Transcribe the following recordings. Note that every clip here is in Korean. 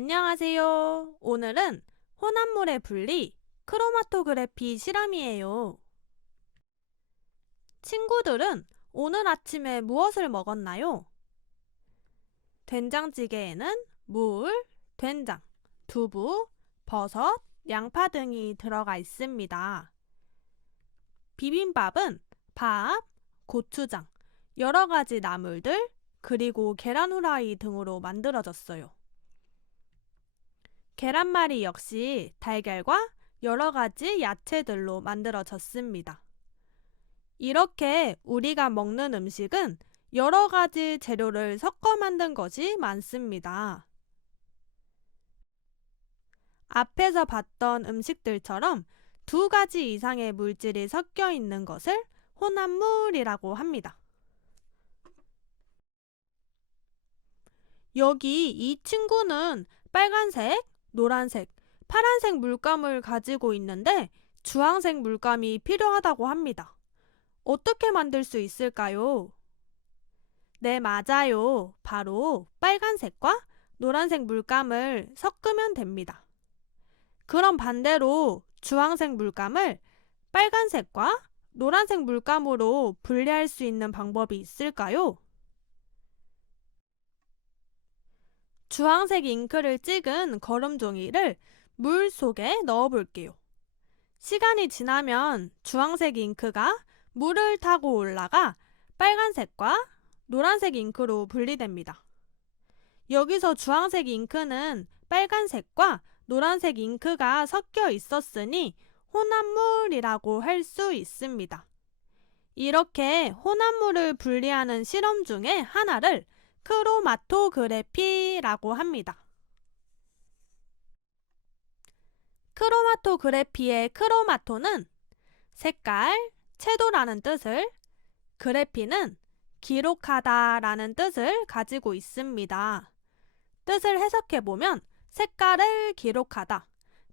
안녕하세요. 오늘은 혼합물의 분리 크로마토그래피 실험이에요. 친구들은 오늘 아침에 무엇을 먹었나요? 된장찌개에는 물, 된장, 두부, 버섯, 양파 등이 들어가 있습니다. 비빔밥은 밥, 고추장, 여러 가지 나물들, 그리고 계란 후라이 등으로 만들어졌어요. 계란말이 역시 달걀과 여러 가지 야채들로 만들어졌습니다. 이렇게 우리가 먹는 음식은 여러 가지 재료를 섞어 만든 것이 많습니다. 앞에서 봤던 음식들처럼 두 가지 이상의 물질이 섞여 있는 것을 혼합물이라고 합니다. 여기 이 친구는 빨간색, 노란색, 파란색 물감을 가지고 있는데 주황색 물감이 필요하다고 합니다. 어떻게 만들 수 있을까요? 네, 맞아요. 바로 빨간색과 노란색 물감을 섞으면 됩니다. 그럼 반대로 주황색 물감을 빨간색과 노란색 물감으로 분리할 수 있는 방법이 있을까요? 주황색 잉크를 찍은 거름 종이를 물 속에 넣어 볼게요. 시간이 지나면 주황색 잉크가 물을 타고 올라가 빨간색과 노란색 잉크로 분리됩니다. 여기서 주황색 잉크는 빨간색과 노란색 잉크가 섞여 있었으니 혼합물이라고 할 수 있습니다. 이렇게 혼합물을 분리하는 실험 중에 하나를 크로마토그래피라고 합니다. 크로마토그래피의 크로마토는 색깔, 채도라는 뜻을, 그래피는 기록하다 라는 뜻을 가지고 있습니다. 뜻을 해석해보면 색깔을 기록하다,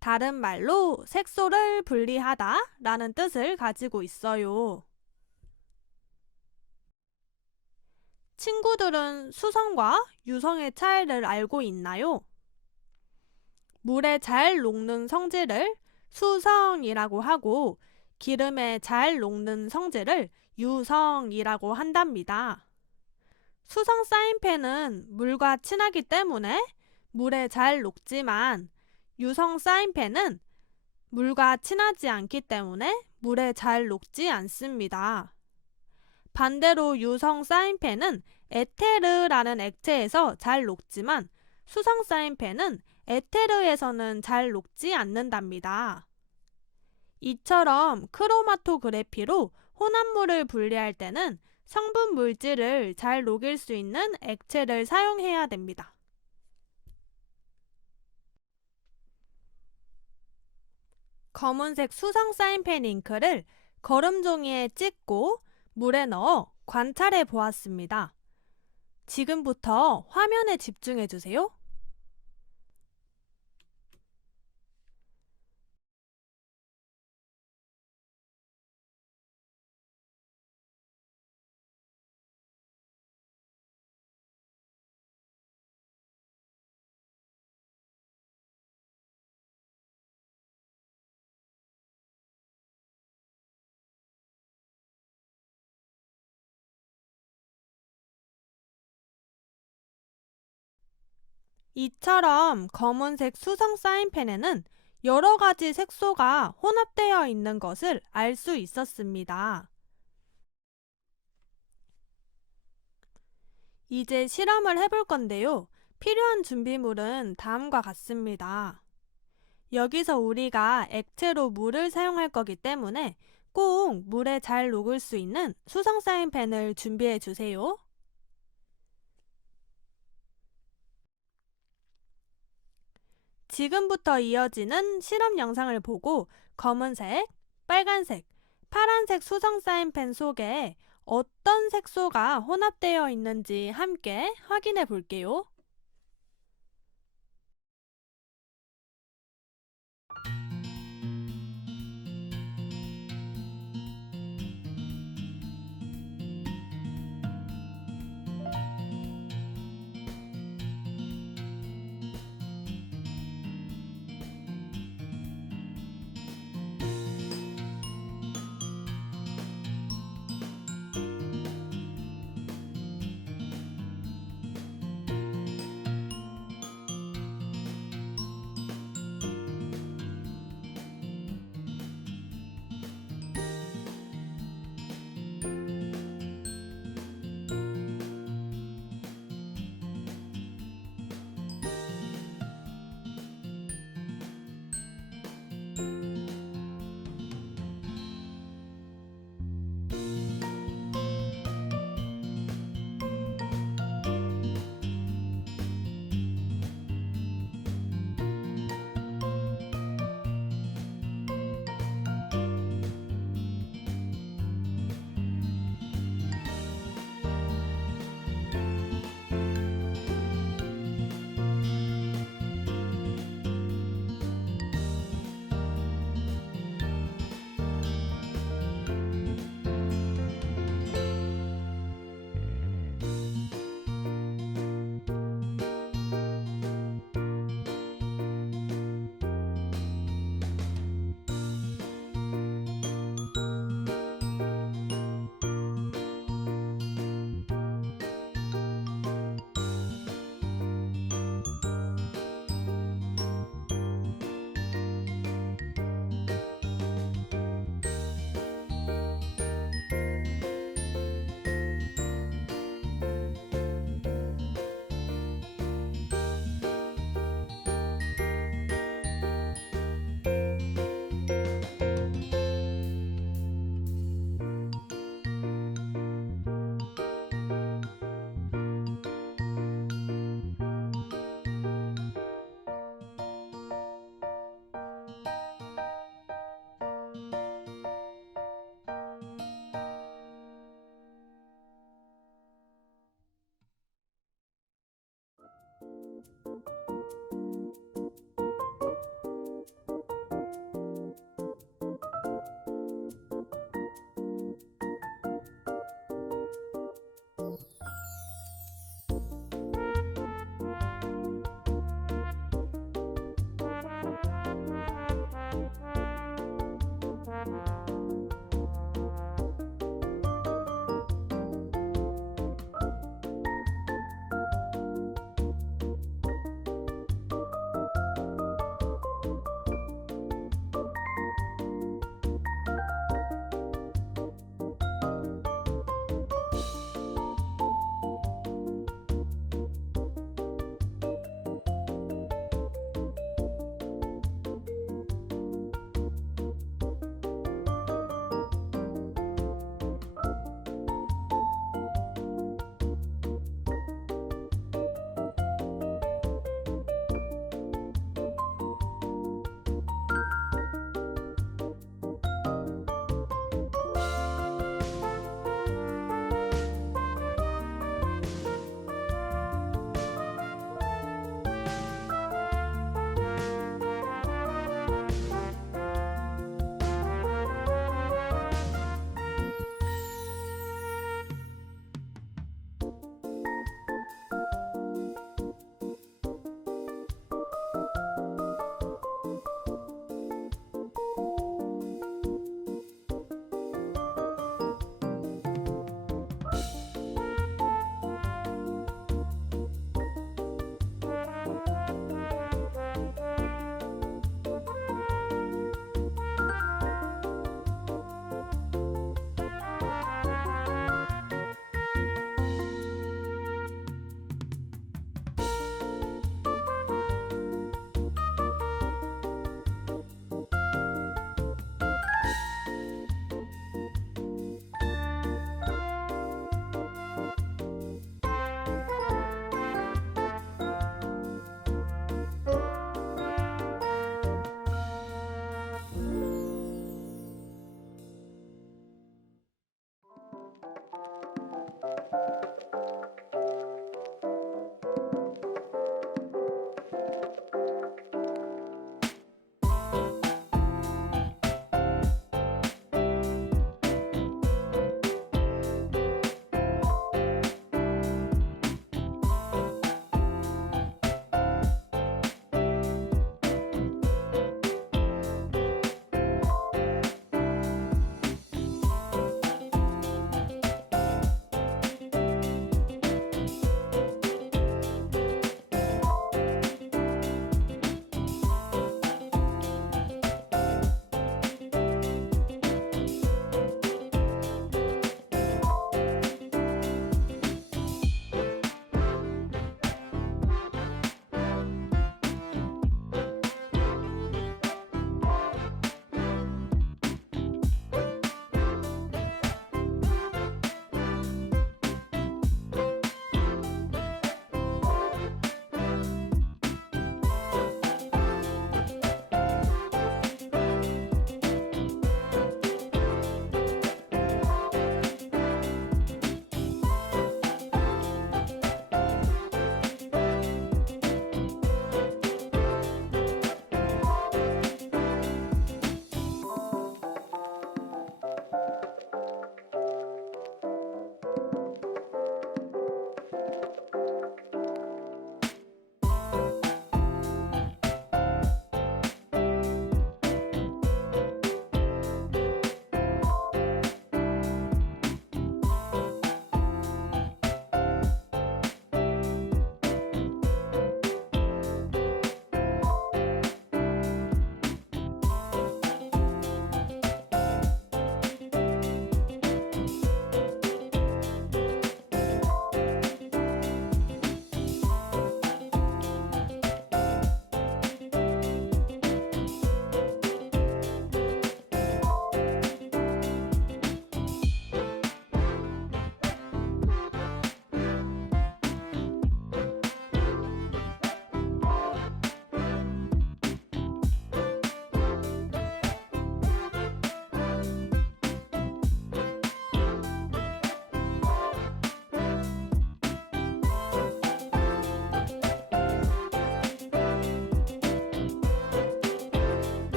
다른 말로 색소를 분리하다 라는 뜻을 가지고 있어요. 친구들은 수성과 유성의 차이를 알고 있나요? 물에 잘 녹는 성질을 수성이라고 하고 기름에 잘 녹는 성질을 유성이라고 한답니다. 수성 사인펜은 물과 친하기 때문에 물에 잘 녹지만 유성 사인펜은 물과 친하지 않기 때문에 물에 잘 녹지 않습니다. 반대로 유성 사인펜은 에테르라는 액체에서 잘 녹지만 수성 사인펜은 에테르에서는 잘 녹지 않는답니다. 이처럼 크로마토그래피로 혼합물을 분리할 때는 성분 물질을 잘 녹일 수 있는 액체를 사용해야 됩니다. 검은색 수성 사인펜 잉크를 거름 종이에 찍고 물에 넣어 관찰해 보았습니다. 지금부터 화면에 집중해 주세요. 이처럼 검은색 수성 사인펜에는 여러 가지 색소가 혼합되어 있는 것을 알 수 있었습니다. 이제 실험을 해볼 건데요. 필요한 준비물은 다음과 같습니다. 여기서 우리가 액체로 물을 사용할 거기 때문에 꼭 물에 잘 녹을 수 있는 수성 사인펜을 준비해 주세요. 지금부터 이어지는 실험 영상을 보고 검은색, 빨간색, 파란색 수성 사인펜 속에 어떤 색소가 혼합되어 있는지 함께 확인해 볼게요.